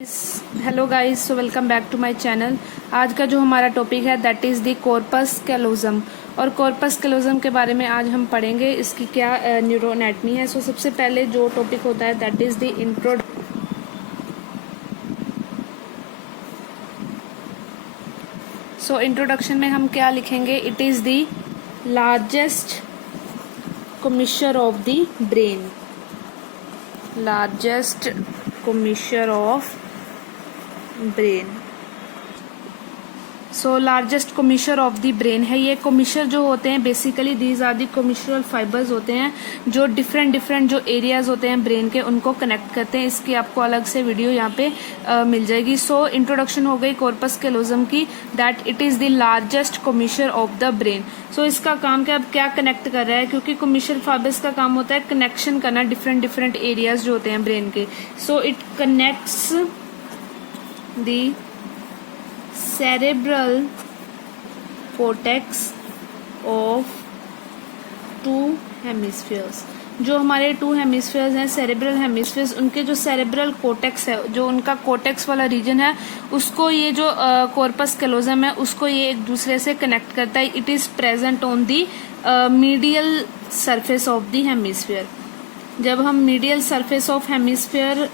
Hello guys, so welcome back to my channel. आज का जो हमारा टॉपिक है that is the corpus callosum. और कॉर्पस कैलोजम के बारे में आज हम पढ़ेंगे, इसकी क्या न्यूरोएनाटमी है। सो सबसे पहले जो टॉपिक होता है that is the intro. So introduction में हम क्या लिखेंगे, it is the largest commissure of the brain, largest commissure of brain। So largest commissure of the brain है ये। कमिशर जो होते हैं basically these are the commissural fibres होते हैं जो डिफरेंट जो एरियाज होते हैं ब्रेन के उनको कनेक्ट करते हैं। इसकी आपको अलग से वीडियो यहाँ पे मिल जाएगी। सो इंट्रोडक्शन हो गई कॉर्पस कैलोजम की, that it is the largest commissure of the brain. So इसका काम क्या कनेक्ट कर रहा है, क्योंकि कमिशर फाइबर्स का काम होता है कनेक्शन करना डिफरेंट एरियाज जो होते हैं ब्रेन के। So it connects the cerebral cortex of two hemispheres। जो हमारे टू हेमिस्फीयर्स हैं, सेरेब्रल हेमिस्फीयर्स, उनके जो सेरेब्रल कोटेक्स है, जो उनका कोटेक्स वाला रीजन है, उसको ये जो कॉर्पस कैलोजम है उसको ये एक दूसरे से कनेक्ट करता है। It is present on the medial surface of the hemisphere. जब हम मीडियल सरफेस ऑफ हेमिस्फीयर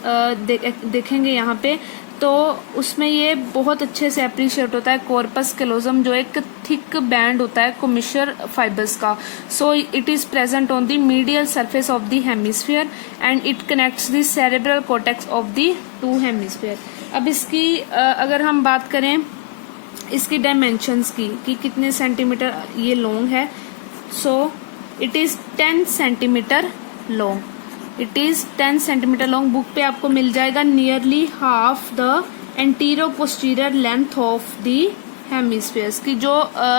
देखेंगे यहाँ पे, तो उसमें ये बहुत अच्छे से अप्रिशिएट होता है कॉर्पस कैलोजम, जो एक थिक बैंड होता है कमिशर फाइबर्स का। सो it is present on the medial surface of the hemisphere and it connects the cerebral cortex of the to hemisphere. अब इसकी अगर हम बात करें इसकी डायमेंशंस की कि कितने सेंटीमीटर ये लॉन्ग है, so it is 10 centimetre long. It is 10 centimetre long. Book पे आपको मिल जाएगा nearly half the anteroposterior length of the hemispheres की। जो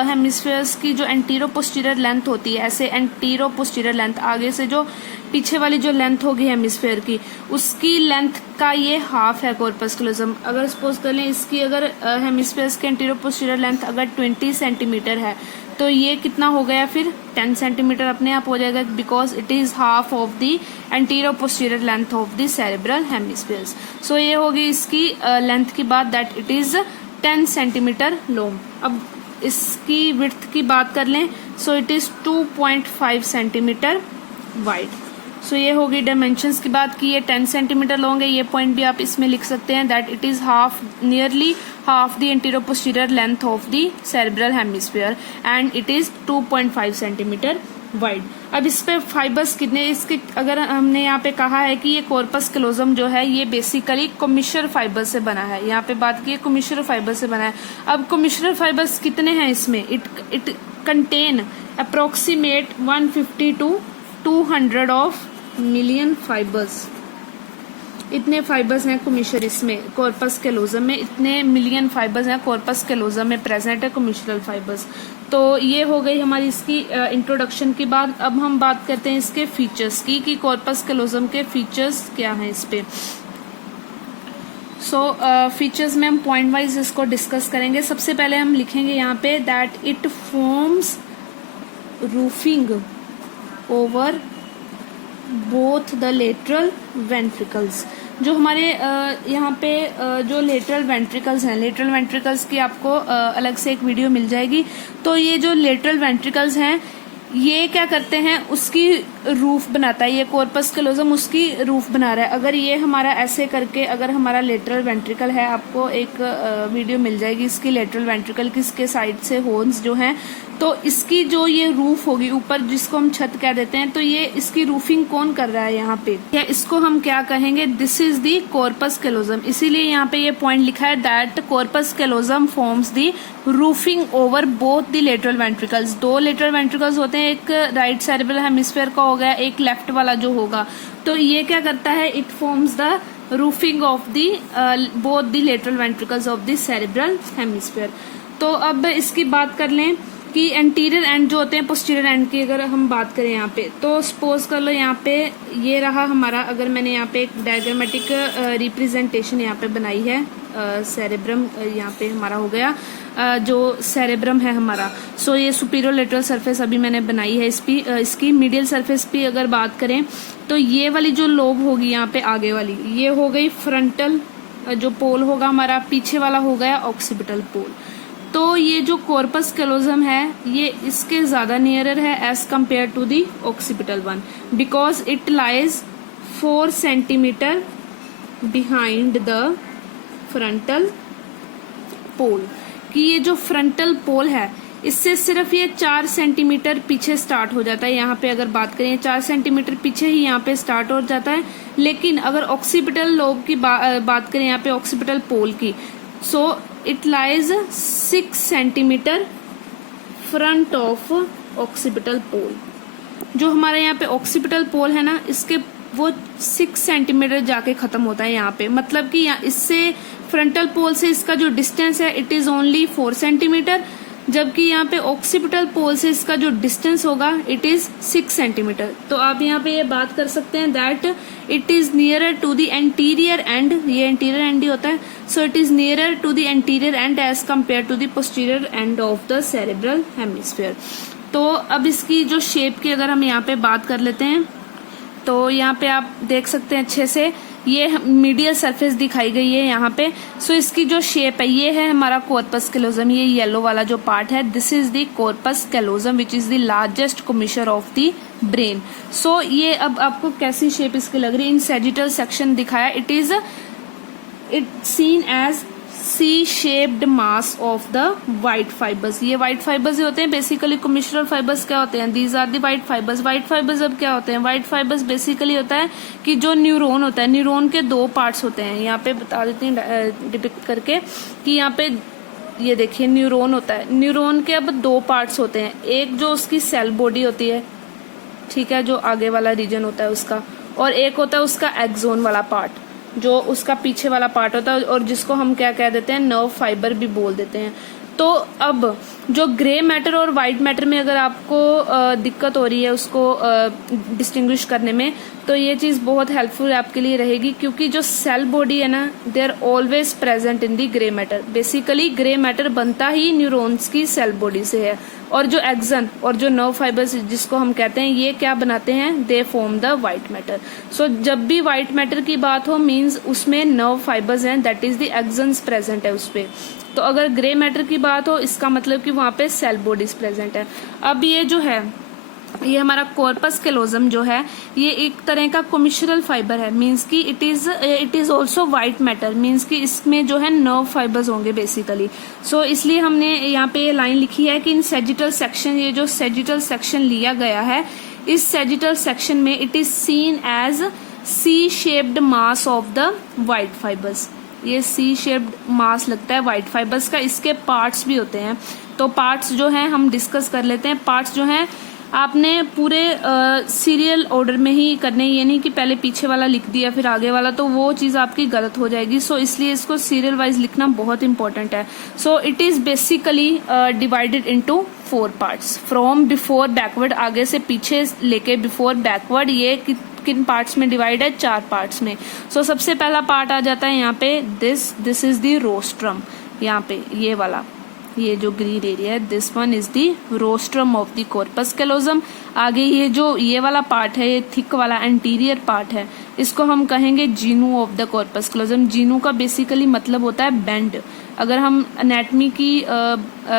हेमिस्फीयर्स की जो एंटीरो पोस्टीरियर लेंथ होती है, ऐसे एंटीरो पोस्टीरियर लेंथ आगे से जो पीछे वाली जो लेंथ होगी हेमिस्फीयर की, उसकी लेंथ का ये हाफ है कॉर्पस कैलोजम। अगर सपोज कर लें इसकी अगर हेमिस्फीयर्स के एंटीरो पोस्टीरियर लेंथ अगर 20 सेंटीमीटर है, तो ये कितना हो गया फिर 10 सेंटीमीटर अपने आप हो जाएगा, because it is half of the anteroposterior length of the cerebral hemispheres. So ये होगी इसकी लेंथ की बात, that it is 10 centimetre long. अब इसकी विड्थ की बात कर लें, so it is 2.5 centimetre wide. So ये होगी डायमेंशंस की बात की, ये 10 सेंटीमीटर लॉन्ग है। ये पॉइंट भी आप इसमें लिख सकते हैं that it is nearly half the anteroposterior length of the cerebral hemisphere and it is 2.5 centimetre wide. अब इस पे फाइबर्स कितने, इसके अगर हमने यहाँ पे कहा है कि ये कॉर्पस कैलोजम जो है ये बेसिकली कमिशर फाइबर से बना है, यहाँ पे बात की है कमिशर फाइबर से बना है। अब कमिशर फाइबर्स कितने हैं इसमें, it contain approximate 150 to 200 of million fibres. इतने फाइबर्स हैं कमिशर इसमें कॉर्पस कैलोजम में, इतने मिलियन फाइबर्स हैं कॉर्पस कैलोजम में प्रेजेंट है कमिशरल फाइबर्स। तो ये हो गई हमारी इसकी इंट्रोडक्शन की बात। अब हम बात करते हैं इसके फीचर्स की कि कॉर्पस कैलोजम के फीचर्स क्या हैं इस पे। सो फीचर्स में हम पॉइंट वाइज इसको डिस्कस करेंगे। सबसे पहले हम लिखेंगे यहाँ पे that it forms roofing over both the lateral ventricles. जो हमारे यहाँ पे जो लेटरल वेंट्रिकल्स हैं, लेटरल वेंट्रिकल्स की आपको अलग से एक वीडियो मिल जाएगी। तो ये जो लेटरल वेंट्रिकल्स हैं ये क्या करते हैं, उसकी रूफ बनाता है, ये कॉर्पस कैलोजम उसकी रूफ बना रहा है। अगर ये हमारा ऐसे करके अगर हमारा लेटरल वेंट्रिकल है, आपको एक वीडियो मिल जाएगी इसकी लेटरल वेंट्रिकल की, इसके साइड से होर्न्स जो हैं, तो इसकी जो ये रूफ होगी ऊपर जिसको हम छत कह देते हैं, तो ये इसकी रूफिंग कौन कर रहा है यहाँ पे, या इसको हम क्या कहेंगे, this is the corpus callosum. इसीलिए यहाँ पे ये पॉइंट लिखा है that corpus callosum forms the roofing over both the lateral ventricles. दो लेटरल वेंट्रिकल्स होते हैं, एक राइट सेरेब्रल हेमिस्फीयर का हो गया, एक लेफ्ट वाला जो होगा। तो ये क्या करता है, it forms the roofing of the both the lateral ventricles of the cerebral hemisphere. तो अब इसकी बात कर लें कि एंटीरियर एंड जो होते हैं पोस्टीरियर एंड की अगर हम बात करें यहाँ पे, तो सपोज कर लो यहाँ पे ये रहा हमारा, अगर मैंने यहाँ पे एक डायग्रामेटिक रिप्रेजेंटेशन यहाँ पे बनाई है, सेरेब्रम यहाँ पे हमारा हो गया, जो सेरेब्रम है हमारा। सो ये सुपीरियर लेटरल सरफेस अभी मैंने बनाई है इसकी मीडियल सरफेस पे अगर बात करें, तो ये वाली जो लोब होगी यहाँ पे आगे वाली, ये हो गई फ्रंटल जो पोल होगा हमारा पीछे वाला हो गया ऑक्सीपिटल पोल। तो ये जो कॉर्पस कैलोजम है ये इसके ज्यादा नियरर है as compare to the occipital one, because it lies 4 centimetre behind the frontal pole. कि ये जो फ्रंटल पोल है इससे सिर्फ ये 4 सेंटीमीटर पीछे स्टार्ट हो जाता है। यहाँ पे अगर बात करें 4 सेंटीमीटर पीछे ही यहाँ पे स्टार्ट हो जाता है। लेकिन अगर ऑक्सीपिटल लोब की बात करें यहाँ पे ऑक्सीपिटल पोल की, so it lies 6 centimetre front of occipital pole. जो हमारे यहाँ पे ऑक्सीपिटल पोल है ना इसके वो 6 सेंटीमीटर जाके खत्म होता है यहाँ पे, मतलब कि इससे फ्रंटल पोल से इसका जो डिस्टेंस है इट इज ओनली 4 सेंटीमीटर, जबकि यहाँ पे ऑक्सीपिटल पोल से इसका जो डिस्टेंस होगा इट इज 6 सेंटीमीटर। तो आप यहाँ पे ये बात कर सकते हैं that it is nearer to the anterior end, ये एंटीरियर एंड ही होता है, so it is nearer to the anterior end as compare to the posterior end of the cerebral hemisphere. तो अब इसकी जो शेप की अगर हम यहाँ पे बात कर लेते हैं तो यहाँ पे आप देख सकते हैं अच्छे से ये मीडियल सरफेस दिखाई गई है यहाँ पे। सो इसकी जो शेप है ये है हमारा कॉर्पस कैलोजम, ये येलो वाला जो पार्ट है this is the corpus callosum which is the largest commissure of the brain. So ये अब आपको कैसी शेप इसकी लग रही है, इन सैजिटल सेक्शन दिखाया, it seen as C shaped mass of the white fibres. ये व्हाइट फाइबर्स होते हैं बेसिकली। कमिश्रल फाइबर्स क्या होते हैं, these are the white fibres. White fibres अब क्या होते हैं, व्हाइट फाइबर्स बेसिकली होता है कि जो न्यूरॉन होता है, न्यूरॉन के 2 पार्ट्स होते हैं। यहाँ पे बता देती हूँ डिपिक्ट करके कि यहाँ पे ये देखिए न्यूरॉन होता है, न्यूरॉन के अब 2 पार्ट्स होते हैं, एक जो उसकी सेल बॉडी होती है, ठीक है, जो आगे वाला रीजन होता है उसका, और एक होता है उसका एक्सोन वाला पार्ट जो उसका पीछे वाला पार्ट होता है और जिसको हम क्या कह देते हैं, नर्व फाइबर भी बोल देते हैं। तो अब जो ग्रे मैटर और व्हाइट मैटर में अगर आपको दिक्कत हो रही है उसको डिस्टिंग्विश करने में, तो ये चीज बहुत हेल्पफुल आपके लिए रहेगी, क्योंकि जो सेल बॉडी है ना they are always present in the grey matter. Basically grey matter बनता ही न्यूरॉन्स की सेल बॉडी से है, और जो एक्सन और जो नर्व फाइबर्स जिसको हम कहते हैं ये क्या बनाते हैं, they form the white matter. So जब भी व्हाइट मैटर की बात हो मीन्स उसमें नर्व फाइबर्स हैं, that is the axons present है उसपे। तो अगर ग्रे मैटर की बात हो इसका मतलब कि वहां पे सेल बॉडीज प्रेजेंट है। अब ये जो है ये हमारा कॉर्पस कैलोजम जो है ये एक तरह का कमिश्रल फाइबर है, मींस कि it is also white matter, means कि इसमें जो है नर्व फाइबर्स होंगे बेसिकली। सो इसलिए हमने यहाँ पे ये लाइन लिखी है कि इन सेजिटल सेक्शन, ये जो सेजिटल सेक्शन लिया गया है इस सेजिटल सेक्शन में it is seen as C shaped mass of the white fibres. ये सी शेप्ड मास लगता है व्हाइट फाइबर्स का। इसके पार्ट्स भी होते हैं, तो पार्ट्स जो हैं हम डिस्कस कर लेते हैं। पार्ट्स जो हैं आपने पूरे सीरियल ऑर्डर में ही करने, ये नहीं कि पहले पीछे वाला लिख दिया फिर आगे वाला, तो वो चीज आपकी गलत हो जाएगी। सो इसलिए इसको सीरियल वाइज लिखना बहुत इंपॉर्टेंट है। So it is basically divided into 4 parts from before backward, आगे से पीछे लेके बिफोर बैकवर्ड। ये किन पार्ट्स में डिवाइड है, 4 पार्ट्स में। सो सबसे पहला पार्ट आ जाता है यहाँ पे दिस इज द रोस्ट्रम। यहाँ पे ये वाला, ये जो ग्रीन एरिया है this one is the rostrum of the corpus callosum. आगे ये जो ये वाला पार्ट है, ये थिक वाला एंटीरियर पार्ट है, इसको हम कहेंगे Jinu of the corpus callosum. Jinu का बेसिकली मतलब होता है बेंड। अगर हम एनाटॉमी की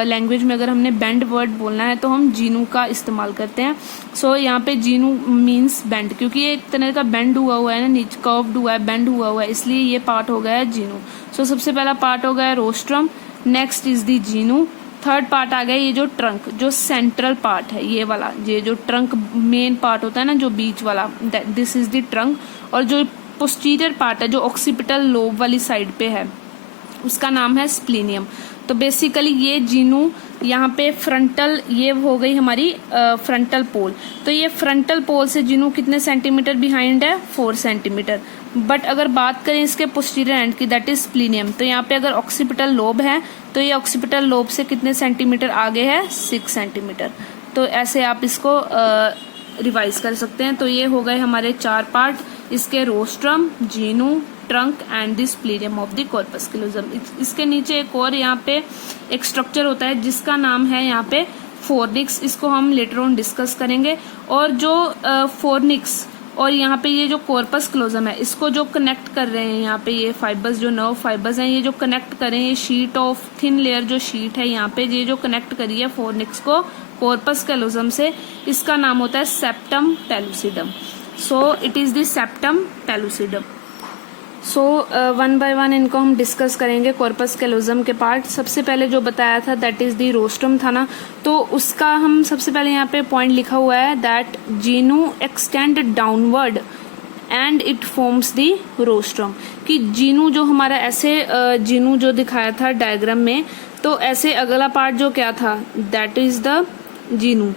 लैंग्वेज में अगर हमने बेंड वर्ड बोलना है तो हम जीनू का इस्तेमाल करते हैं। सो यहाँ पे जीनू मीन्स बेंड, क्योंकि ये एक तरह का बेंड हुआ है ना, नीचे कर्व्ड हुआ है, बेंड हुआ है, इसलिए ये पार्ट हो गया है जीनू। सो सबसे पहला पार्ट हो गया rostrum, next is the genu. Third part आ गया ये जो ट्रंक, जो सेंट्रल पार्ट है ये वाला, ये जो ट्रंक मेन पार्ट होता है ना जो बीच वाला, दिस इज द ट्रंक। और जो पोस्टीरियर पार्ट है जो ऑक्सीपिटल लोब वाली साइड पे है उसका नाम है स्प्लीनियम। तो बेसिकली ये जीनू यहाँ पे फ्रंटल, ये हो गई हमारी फ्रंटल पोल। तो ये फ्रंटल पोल से जीनू कितने सेंटीमीटर बिहाइंड है, 4 सेंटीमीटर। बट अगर बात करें इसके पोस्टीरियर एंड की, दैट इज स्प्लीनियम, तो यहाँ पे अगर ऑक्सीपिटल लोब है तो ये ऑक्सीपिटल लोब से कितने सेंटीमीटर आगे है, 6 सेंटीमीटर। तो ऐसे आप इसको रिवाइज कर सकते हैं। तो ये हो गए हमारे 4 पार्ट, इसके rostrum, genu, trunk and the splenium of the corpus callosum. इसके नीचे एक और यहाँ पे एक स्ट्रक्चर होता है जिसका नाम है यहाँ पे फोर्निक्स, इसको हम लेटर ऑन डिस्कस करेंगे। और जो फोर्निक्स और यहाँ पे ये जो कॉर्पस क्लोजम है इसको जो कनेक्ट कर रहे हैं यहाँ पे ये फाइबर्स, जो नर्व फाइबर्स हैं, ये जो कनेक्ट करें, ये शीट ऑफ थिन लेयर जो शीट है यहाँ पे ये जो कनेक्ट करी है फोरनिक्स को कॉर्पस कैलोजम से, इसका नाम होता है septum pellucidum. So it is the septum pellucidum. So one by one इनको हम डिस्कस करेंगे कॉर्पस कैलोजम के पार्ट। सबसे पहले जो बताया था दैट इज द रोस्ट्रम था ना, तो उसका हम सबसे पहले यहाँ पे पॉइंट लिखा हुआ है that Jinu extend downward and it forms the rostrum, कि जीनू जो हमारा ऐसे जीनू जो दिखाया था डायग्राम में, तो ऐसे अगला पार्ट जो क्या था दैट इज द जीनू,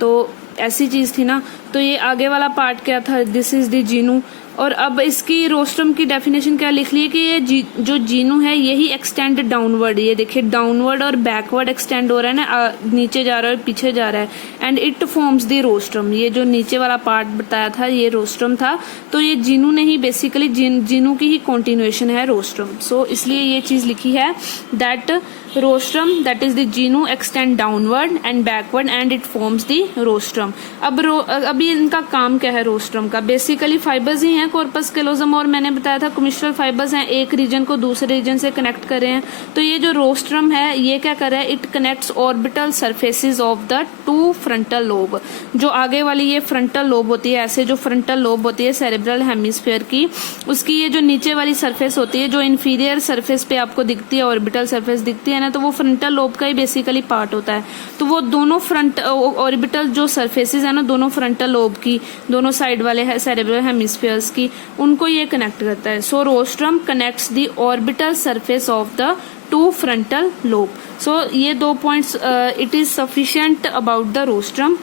तो ऐसी चीज थी ना, तो ये आगे वाला पार्ट क्या था, दिस इज द जीनू। और अब इसकी रोस्ट्रम की डेफिनेशन क्या लिख ली है कि ये जो जीनू है यही एक्सटेंड डाउनवर्ड, ये देखिए डाउनवर्ड और बैकवर्ड एक्सटेंड हो रहा है ना, नीचे जा रहा है और पीछे जा रहा है, and it forms the rostrum. ये जो नीचे वाला पार्ट बताया था ये रोस्ट्रम था, तो ये जीनू नहीं, बेसिकली जीनू की ही कॉन्टिन्यूएशन है रोस्ट्रम। सो इसलिए ये चीज लिखी है that rostrum that is the Jinu extend downward and backward and it forms the rostrum. अब ये इनका काम क्या है रोस्ट्रम का, बेसिकली फाइबर्स ही हैं कॉर्पस कैलोजम, और मैंने बताया था कॉम्यूशनल फाइबर्स हैं, एक रीजन को दूसरे रीजन से कनेक्ट कर रहे हैं। तो ये जो रोस्ट्रम है ये क्या कर रहा है, it connects orbital surfaces of the two frontal lobe. जो आगे वाली ये फ्रंटल लोब होती है, ऐसे जो फ्रंटल लोब होती है सेरेब्रल हेमिस्फीयर की, उसकी ये जो नीचे वाली सरफेस होती है, जो इंफीरियर सरफेस पे आपको दिखती है, ऑर्बिटल सरफेस दिखती है ना, तो वो फ्रंटल लोब का ही बेसिकली पार्ट होता है। तो वो दोनों फ्रंट ऑर्बिटल जो सरफेसेस है ना, दोनों फ्रंटल लोब की, दोनों साइड वाले है सेरेब्रल हेमिस्फीयर्स की, उनको ये कनेक्ट करता है। So rostrum connects the orbital surface of the two frontal lobe. So ये दो points it is sufficient about the rostrum.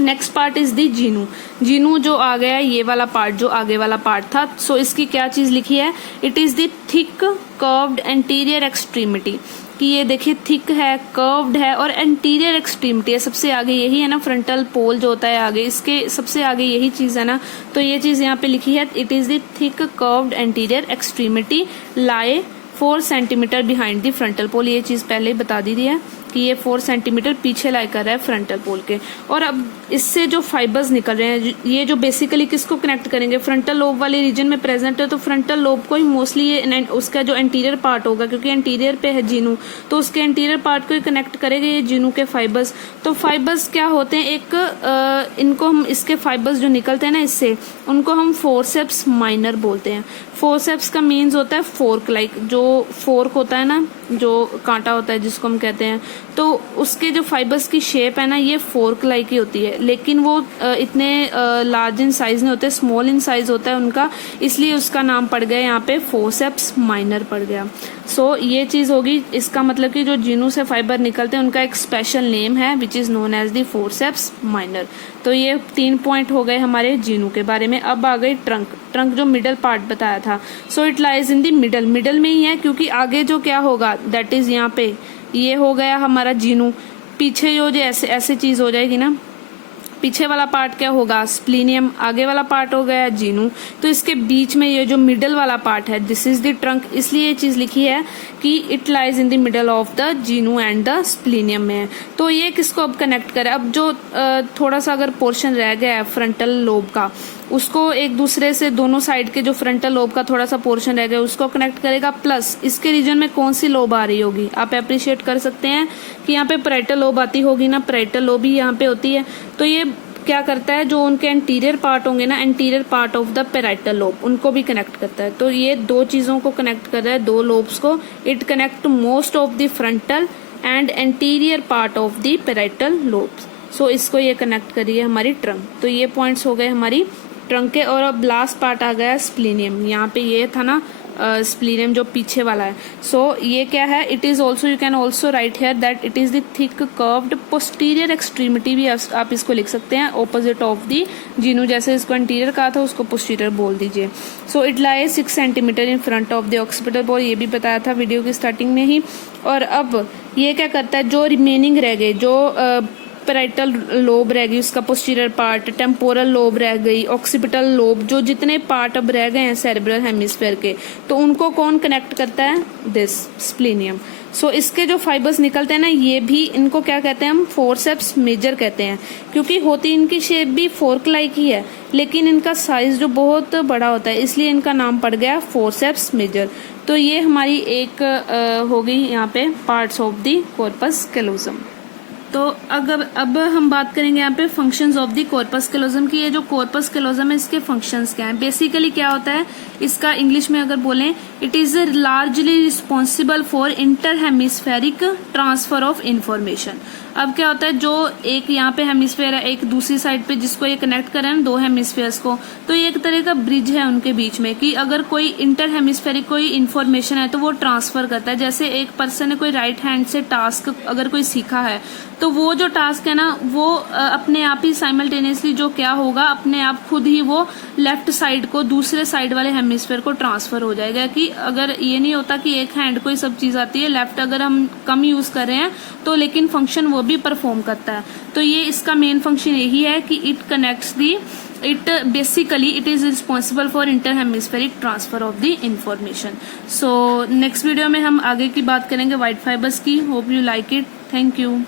Next part is the genu. Genu जो आ गया ये वाला पार्ट, जो आगे वाला पार्ट था, सो इसकी क्या चीज लिखी है, it is the thick curved anterior extremity, कि ये देखिए थिक है, कर्व्ड है और एंटीरियर एक्सट्रीमिटी है, सबसे आगे यही है ना, फ्रंटल पोल जो होता है आगे, इसके सबसे आगे यही चीज है ना, तो ये चीज यहाँ पे लिखी है, it is the thick curved anterior extremity lie 4 centimetre behind the frontal pole. ये चीज पहले ही बता दी है कि ये 4 सेंटीमीटर पीछे लाई कर रहा है फ्रंटल पोल के। और अब इससे जो फाइबर्स निकल रहे हैं, ये जो बेसिकली किसको कनेक्ट करेंगे, फ्रंटल लोब वाले रीजन में प्रेजेंट है, तो फ्रंटल लोब को ही मोस्टली ये उसका जो एंटीरियर पार्ट होगा, क्योंकि एंटीरियर पे है जीनू, तो उसके एंटीरियर पार्ट को ही कनेक्ट करेंगे ये जीनू के फाइबर्स। तो फाइबर्स क्या होते हैं, एक इनको हम, इसके फाइबर्स जो निकलते हैं ना इससे, उनको हम फोरसेप्स माइनर बोलते हैं। फोरसेप्स का मीन्स होता है फोर्क लाइक, जो फोर्क होता है ना, जो कांटा होता है जिसको हम कहते हैं, तो उसके जो फाइबर्स की शेप है ना ये फोर्क लाइक ही होती है, लेकिन वो इतने लार्ज इन साइज नहीं होते, स्मॉल इन साइज होता है उनका, इसलिए उसका नाम पड़ गया यहाँ पे फोरसेप्स माइनर पड़ गया। सो ये चीज होगी, इसका मतलब कि जो जीनू से फाइबर निकलते हैं उनका एक स्पेशल नेम है which is known as the forceps minor. तो ये 3 पॉइंट हो गए हमारे जीनू के बारे में। अब आ गई ट्रंक। ट्रंक जो मिडल पार्ट बताया था, सो it lies in the middle, middle में ही है, क्योंकि आगे जो क्या होगा दैट इज यहाँ पे ये हो गया हमारा जीनू, पीछे जो ऐसे चीज हो जाएगी ना, पीछे वाला पार्ट क्या होगा स्प्लीनियम, आगे वाला पार्ट हो गया जीनू, तो इसके बीच में ये जो मिडल वाला पार्ट है दिस इज द ट्रंक, इसलिए ये चीज लिखी है कि it lies in the middle of the genu and the splenium में है। तो ये किसको अब कनेक्ट करे, अब जो थोड़ा सा अगर पोर्शन रह गया है फ्रंटल लोब का, उसको एक दूसरे से, दोनों साइड के जो फ्रंटल लोब का थोड़ा सा पोर्शन रह गया उसको कनेक्ट करेगा, प्लस इसके रीजन में कौन सी लोब आ रही होगी, आप अप्रिशिएट कर सकते हैं कि यहाँ पे पैराइटल लोब आती होगी ना, पैराइटल लोब ही यहाँ पे होती है। तो ये क्या करता है, जो उनके एंटीरियर पार्ट होंगे ना, anterior part of the parietal lobe, उनको भी कनेक्ट करता है। तो ये दो चीजों को कनेक्ट कर रहा है, दो लोब्स को। It connect most of the frontal and anterior part of the parietal lobes. So इसको ये कनेक्ट करिए हमारी ट्रंक। तो ये पॉइंट्स हो गए हमारी ट्रंक के। और अब लास्ट पार्ट आ गया स्प्लीनियम। यहाँ पे ये था ना स्प्लीनियम जो पीछे वाला है। सो ये क्या है, it is also, you can also write here that it is the thick curved posterior extremity, भी आप इसको लिख सकते हैं ऑपोजिट ऑफ दी जीनू, जैसे इसको एंटीरियर कहा था उसको पोस्टीरियर बोल दीजिए। सो it lies 6 centimetre in front of the occipital बोल, ये भी बताया था वीडियो की स्टार्टिंग में ही। और अब ये क्या करता है, जो रिमेनिंग रह गए, जो पैराइटल लोब रह गई, उसका पोस्टीरियर पार्ट, टेम्पोरल लोब रह गई, ऑक्सीपिटल लोब, जो जितने पार्ट अब रह गए हैं सेरेब्रल हेमिस्फेयर के, तो उनको कौन कनेक्ट करता है? दिस स्प्लेनियम। सो इसके जो फाइबर्स निकलते हैं ना, ये भी इनको क्या कहते हैं हम? फोरसेप्स मेजर कहते हैं, क्योंकि होती इनकी शेप भी फोर्क लाइक ही है, लेकिन इनका साइज जो बहुत बड़ा होता है, इसलिए इनका नाम पड़ गया फोरसेप्स मेजर। तो ये हमारी एक हो गई यहाँ पे parts of the corpus callosum. तो अब हम बात करेंगे यहाँ पे functions of the corpus callosum की। ये जो कॉर्पस कैलोजम है, इसके फंक्शंस क्या हैं? बेसिकली क्या होता है इसका इंग्लिश में अगर बोलें, it is largely responsible for inter hemispheric transfer of information. अब क्या होता है, जो एक यहाँ पे हेमिस्फेयर है, एक दूसरी साइड पे जिसको ये कनेक्ट कर रहे हैं दो हेमिस्फेयर्स को, तो ये एक तरह का ब्रिज है उनके बीच में, कि अगर कोई इंटर हेमिस्फेरिक कोई इन्फॉर्मेशन है तो वो ट्रांसफर करता है। जैसे एक पर्सन ने कोई राइट हैंड से टास्क अगर कोई सीखा है, तो वो जो टास्क है ना, वो अपने आप ही साइमल्टेनियसली जो क्या होगा, अपने आप खुद ही वो लेफ्ट साइड को दूसरे साइड वाले हेमिस्फेयर को ट्रांसफर हो जाएगा। कि अगर ये नहीं होता कि एक हैंड को ही सब चीज आती है, लेफ्ट अगर हम कम यूज कर रहे हैं तो लेकिन फंक्शन वो भी परफॉर्म करता है। तो ये इसका मेन फंक्शन यही है कि it connects the, it basically it is responsible for inter hemispheric transfer of the information. So next video में हम आगे की बात करेंगे व्हाइट फाइबर्स की। Hope you like it. Thank you.